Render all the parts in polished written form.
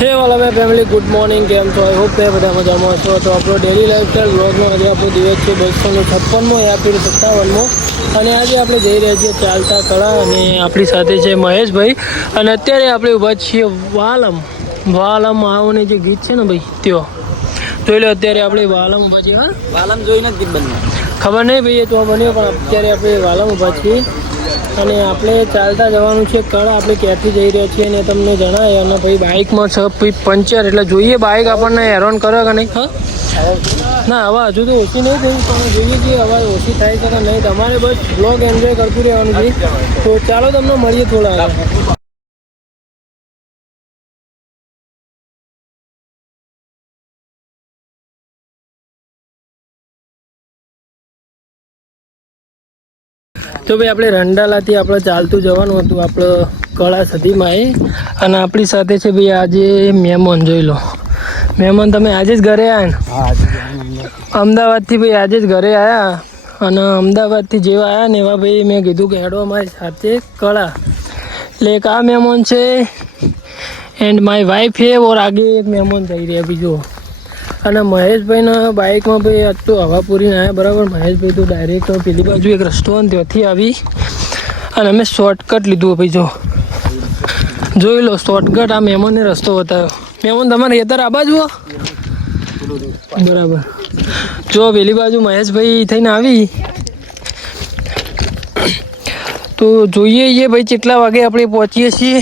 હે વાલા ભાઈ ફેમિલી, ગુડ મોર્નિંગ. કેમ છો? આઈ હોપ તે બધા મજામાં છો. તો આપણો ડેલી લાઈફસ્ટાઈલ વ્લોગનો આજે આપણો દિવસ છે 256મો એપ્રિલ 57મો. અને આજે આપણે જઈ રહ્યા છીએ ચાલતા કળા અને આપણી સાથે છે મહેશભાઈ. અને અત્યારે આપણે ઊભા છીએ વાલમ આવવાની જે ગીત છે ને ભાઈ ત્યો જોઈ લો. અત્યારે આપણે વાલમ ઊભા છીએ. હા, વાલમ જોઈને જ ગીત બન્યું. ખબર નહીં ભાઈ એ તો બન્યો, પણ અત્યારે આપણે વાલમ ઊભા છીએ અને આપણે ચાલતા જવાનું છે કળા. આપણે ક્યાંથી જઈ રહ્યા છીએ અને તમને જણાય. અને ભાઈ બાઇકમાં છે ભાઈ પંચર, એટલે જોઈએ બાઇક આપણને હેરાન કરે કે નહીં. હા ના, હવા હજુ તો ઓછી નહીં થઈ, પણ જોઈએ છીએ હવા ઓછી થાય છે કે નહીં. તમારે બસ બ્લોગ એન્જોય કરતું રહેવાનું છે. તો ચાલો તમને મળીએ થોડા. તો ભાઈ આપણે રંડાલાથી આપણે ચાલતું જવાનું હતું આપણે કળા સુધીમાં અને આપણી સાથે છે ભાઈ આજે મહેમાન. જોઈ લો મહેમાન, તમે આજે જ ઘરે આવ્યા ને? અમદાવાદથી ભાઈ આજે જ ઘરે આવ્યા. અને અમદાવાદથી જેવા આવ્યા ને એવા ભાઈ મેં કીધું કે હેડો અમારી સાથે કળા. એટલે એક આ મહેમાન છે એન્ડ માય વાઈફ હે, ઓર આગે એક મહેમાન જઈ રહ્યા બીજો. અને મહેશભાઈના બાઇકમાં ભાઈ આજ તો હવા પૂરીને આવ્યા બરાબર. મહેશભાઈ તો ડાયરેક્ટ પેલી બાજુ એક રસ્તો હોય ત્યાંથી આવી અને અમે શોર્ટકટ લીધું. ભાઈ જોઈ લો શોર્ટકટ. આ મહેમાનને રસ્તો બતાવ્યો. મહેમાન તમારે હેતર આ બાજુ બરાબર. જો પેલી બાજુ મહેશભાઈ થઈને આવી તો જોઈએ એ ભાઈ કેટલા વાગે આપણે પહોંચીએ છીએ.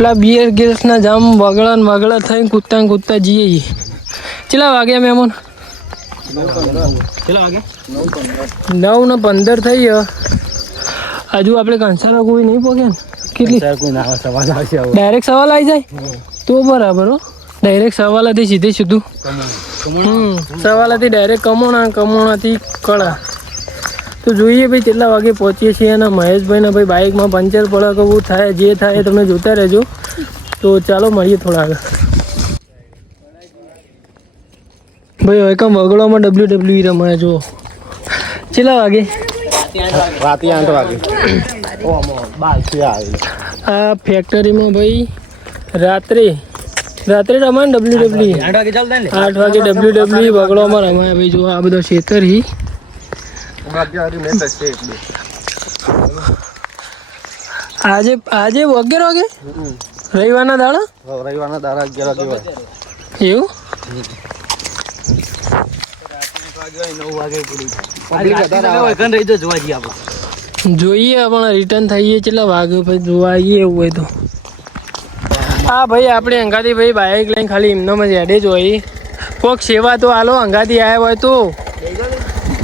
પેલા બિયર ગેસના જામ વગળા થઈને કૂદતા જઈએ. કેટલા વાગ્યા મહેમાન? 9:15 થઈ ગયા. હજુ આપણે કંસારા કોઈ નહીં પહોંચ્યા ને? કેટલી ડાયરેક્ટ સવાલ આવી જાય તો બરાબર. હો, ડાયરેક્ટ સવાલાથી સીધું સવાલાથી ડાયરેક્ટ કમોણાથી કળા. તો જોઈએ ભાઈ કેટલા વાગે પહોંચીએ છીએ. અને મહેશભાઈના ભાઈ બાઇકમાં પંચર પડે કે એવું થાય, જે થાય તમે જોતા રહેજો. તો ચાલો મળીએ થોડા આગળ. ભાઈ હવે કામ વગડોમાં WWE રમાય. જો કેટલા વાગે? રાતે 8 વાગે. આ ફેક્ટરીમાં ભાઈ રાત્રે રમાય ને WWE. 8 વાગે WWE વગડોમાં રમાય ભાઈ. જો આ બધો ખેતર હી. આજે 11 વાગે રવિવારના દાડા 11 વાગે એવું. જોઈએ આપણે રિટર્ન થઈએ કેટલા વાગે ભાઈ જોવા આવીએ એવું હોય તો. હા ભાઈ આપણે અંગાથી ભાઈ બાઇક લઈને ખાલી એમનામ જ હેડે જ હોય. કોઈક સેવા તો હાલો, અંગાથી આવ્યા હોય તો.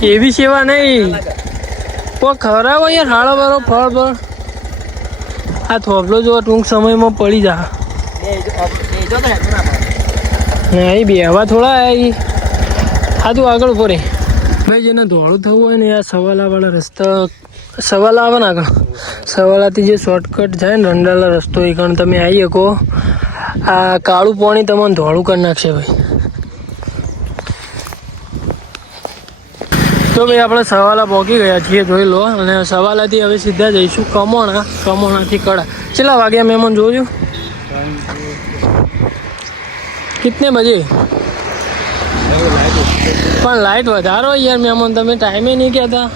એવી સેવા નહીં, કોઈ ખરાબ હોય યાર. હાળો બારો ફળ પર આ થોભલો જો ટૂંક સમયમાં પડી જા. નહીં બે હવા થોડા આ તું આગળ ઉભો રે ભાઈ. જેને ધોળું થવું હોય ને આ સવાલાવાળા રસ્તા, સવાલા આવે ને આગળ, સવાલાથી જે શોર્ટકટ જાય ને રંડાલા રસ્તો, એ કારણ તમે આવી શકો. આ કાળું પાણી તમને ધોળું કરી નાખશે ભાઈ. તો ભાઈ આપણે સવાલા પહોંચી ગયા છીએ જોઈ લો. અને સવાલાથી હવે સીધા જઈશું કમોણાથી કળા. કેટલા વાગ્યા મહેમાન જોજો? કિતને બજે? પણ લાઇટ વધારો યાર મહેમાન, તમે ટાઈમે નહીં કહેતા.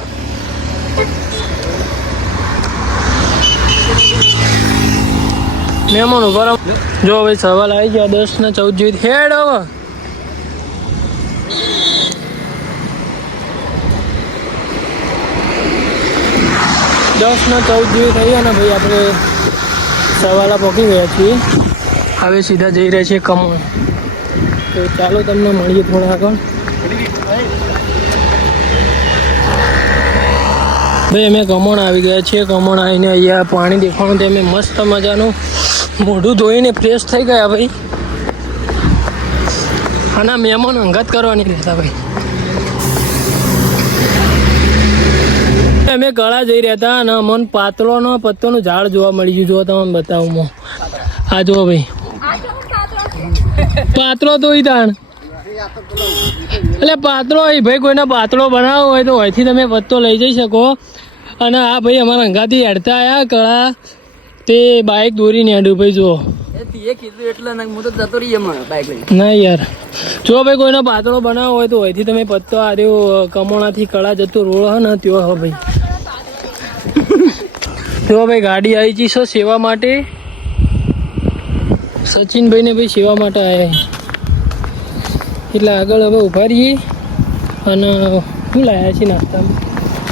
મહેમાન ઉભા રહો. જો ભાઈ સવાલ આવી ગયા 10:14 જેવી હેડ. હવે 10:14 જેવી થઈ ગયા ને ભાઈ. આપણે સવાલા પહોંચી ગયા છીએ. હવે સીધા જઈ રહ્યા છીએ કમોણ. તો ચાલો તમને મળીએ થોડા આગળ. ભાઈ અમે કમોણ આવી ગયા છીએ. કમોણ આવીને અહીંયા પાણી દેખાણું તો અમે મસ્ત મજાનું મોઢું ધોઈને ફ્રેશ થઈ ગયા ભાઈ. આના મહેમાન અંગત કરવાની રહેતા ભાઈ. અમે કળા જઈ રહ્યા હતા અને અમને પાતળોનો પત્તોનું ઝાડ જોવા મળી ગયું. જો તમને બતાવું આ જુઓ ભાઈ, પાતળો તો તાણ એટલે પાતળો ભાઈ. કોઈને પાતળો બનાવવો હોય તો અહીંથી તમે પત્તો લઈ જઈ શકો. અને આ ભાઈ અમારા અંગાથી હેડતા આવ્યા કળા તે બાઇક દોરીને હેડ્યું ભાઈ જુઓ. એ કીધું એટલે હું તો જતો રહી એમાં બાઈક લઈને. ના યાર જો ભાઈ કોઈનો પાતળો બનાવવો હોય તો અહીંથી તમે પત્તો આર્યો કમોણાથી કળા જતો રોડ હે ને ત્યો હો ભાઈ. જો ભાઈ ગાડી આવી છે શું સેવા માટે. સચિનભાઈ ને ભાઈ સેવા માટે આવ્યા એટલે આગળ હવે ઉભા રહીએ અને શું લાવ્યા છીએ નાસ્તામાં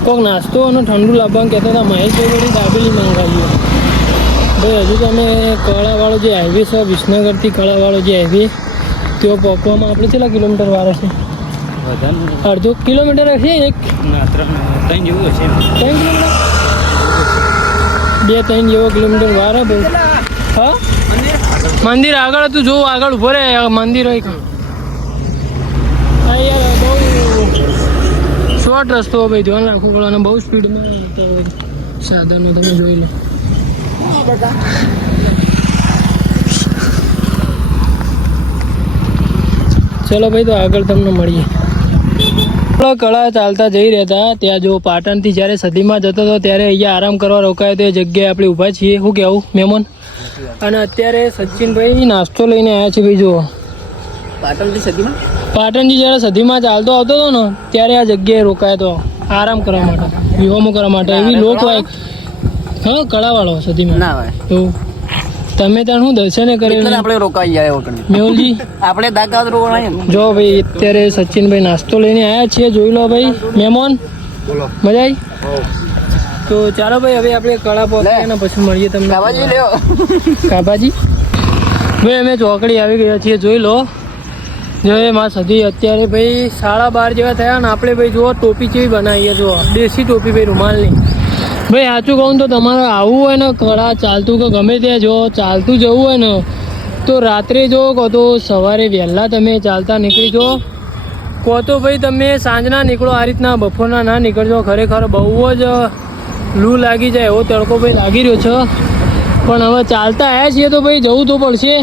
કોઈક નાસ્તો અને ઠંડુ લાવવાનું કહેતા હતા મહેશભાઈ વળી દાબેલી મંગાવીએ ભાઈ. હજુ તો અમે કળાવાળો જે હાઈવે છે વિસનગરથી કળાવાળો જે હાઈવે તેઓ પહોંચવામાં આપણે કેટલા કિલોમીટર વાળો છે? અડધો કિલોમીટર હશે. 3 કિલોમીટર 2-3 જેવો કિલોમીટર વાર હે ભાઈ. હા મંદિર આગળ હતું જો આગળ ઉભો રહે મંદિર હોય હા યાર બહુ શોર્ટ રસ્તો ભાઈ ધ્યાન રાખવું પડે અને બહુ સ્પીડમાં સાધનો તમે જોઈ લો. ચલો ભાઈ તો આગળ તમને મળીએ. આપણે કળા ચાલતા જઈ રહ્યા હતા ત્યાં જો પાટણથી જ્યારે સધીમાં જતો હતો ત્યારે અહીંયા આરામ કરવા રોકાયો તો એ જગ્યાએ આપણે ઊભા છીએ. શું કહેવું મહેમાન? અને અત્યારે સચિનભાઈ નાસ્તો લઈને આવ્યા છે ભાઈ. જુઓ પાટણથી જ્યારે સધીમાં ચાલતો આવતો હતો ને ત્યારે આ જગ્યાએ રોકાયો હતો આરામ કરવા માટે વિહોમો કરવા માટે. એવી લોકવાય હા કળાવાળો સધીમાં એવું તમે ત્યાં શું દર્શન કરેલું આપણે રોકાઈ જાય મેહુલજી આપણે દાગા રોકાય. જો ભાઈ અત્યારે સચિનભાઈ નાસ્તો લઈને આવ્યા છીએ જોઈ લો ભાઈ. મહેમાન મજા આવી તો ચાલો ભાઈ હવે આપણે કળા પહોંચીએ ને પછી મળીએ તમને. કાબાજી ભાઈ અમે ચોકડી આવી ગયા છીએ જોઈ લો. જો એ માં સધી અત્યારે ભાઈ 12:30 જેવા થયા ને આપણે ભાઈ જુઓ ટોપી કેવી બનાવીએ જુઓ દેશી ટોપી ભાઈ રૂમાલની. ભાઈ સાચું કહું તો તમારે આવવું હોય ને કળા ચાલતું કે ગમે ત્યાં જો ચાલતું જવું હોય ને તો રાત્રે જો કહો તો સવારે વહેલા તમે ચાલતા નીકળી જો કહો તો ભાઈ તમે સાંજના નીકળો આ રીતના બપોરના ના નીકળજો. ખરેખર બહુ જ લૂ લાગી જાય એવો તડકો ભાઈ લાગી રહ્યો છે પણ હવે ચાલતા આવ્યા છીએ તો ભાઈ જવું તો પડશે.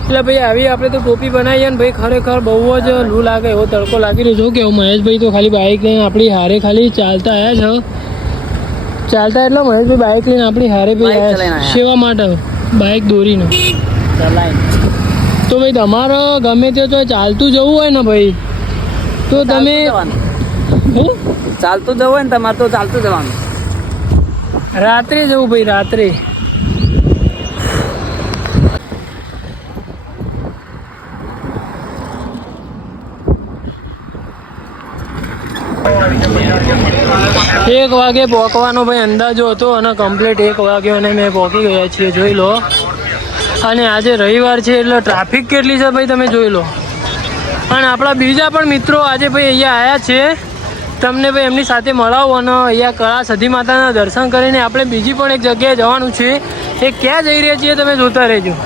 એટલે ભાઈ આવી આપણે તો ટોપી બનાવીએ ને ભાઈ ખરેખર બહુ જ લૂ લાગે એવો તડકો લાગી રહ્યો છે. કે મહેશભાઈ તો ખાલી બાઇક લઈને આપણી હારે ખાલી ચાલતા આવ્યા છે. ચાલતા એટલે મહેશભાઈ બાઇક લઈને આપણી હારે ભાઈ સેવા માટે બાઇક દોરીને તો ભાઈ તમારે ગમે તે તો ચાલતું જવું હોય ને ભાઈ તો તમે ચાલતું જવું હોય ને તમારે તો ચાલતું જવાનું. રાત્રે જવું ભાઈ રાત્રે. એક વાગે પહોંચવાનો ભાઈ અંદાજો હતો અને કમ્પ્લીટ 1 વાગ્યો અને મેં પહોંચી ગયા છીએ જોઈ લો. અને આજે રવિવાર છે એટલે ટ્રાફિક કેટલી છે ભાઈ તમે જોઈ લો. અને આપણા બીજા પણ મિત્રો આજે ભાઈ અહીંયા આવ્યા છે તમને ભાઈ એમની સાથે મળાવો અને અહીંયા કળા સધી માતાના દર્શન કરીને આપણે બીજી પણ એક જગ્યાએ જવાનું છે. એ ક્યાં જઈ રહ્યા છીએ તમે જોતા રહેજો.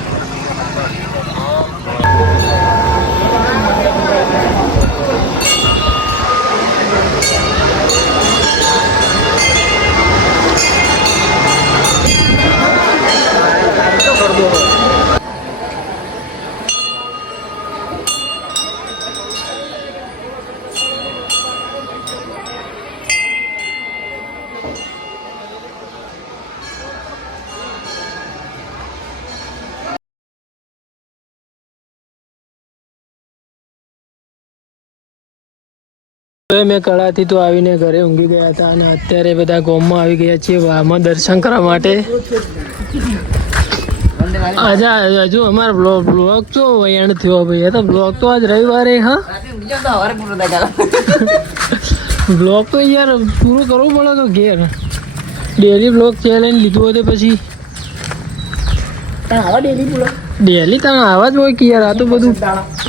મેં કળાથી તો આવીને ઘરે ઊંઘી ગયા હતા અને અત્યારે બધા ગામમાં આવી ગયા છીએ વાહમાં દર્શન કરવા માટે. આજે હજુ અમારો બ્લોગ તો વૈયાણ થયો ભાઈ. તો બ્લોગ તો આજ રવિવારે હા બ્લોગ તો યાર પૂરું કરવું પડે તો ઘેર ડેલી બ્લોગ ચેલેન્જ લીધું હોય તો પછી ડેલી તમે આવા જ હોય કે યાર આ તો બધું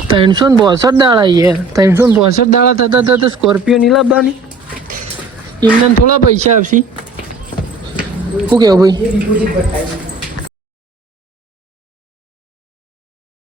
362 દાડા યાર 362 દાડા થતા થતા સ્કોર્પિયો નહીં લાવવાની એમને થોડા પૈસા આપશી. શું કેવું ભાઈ?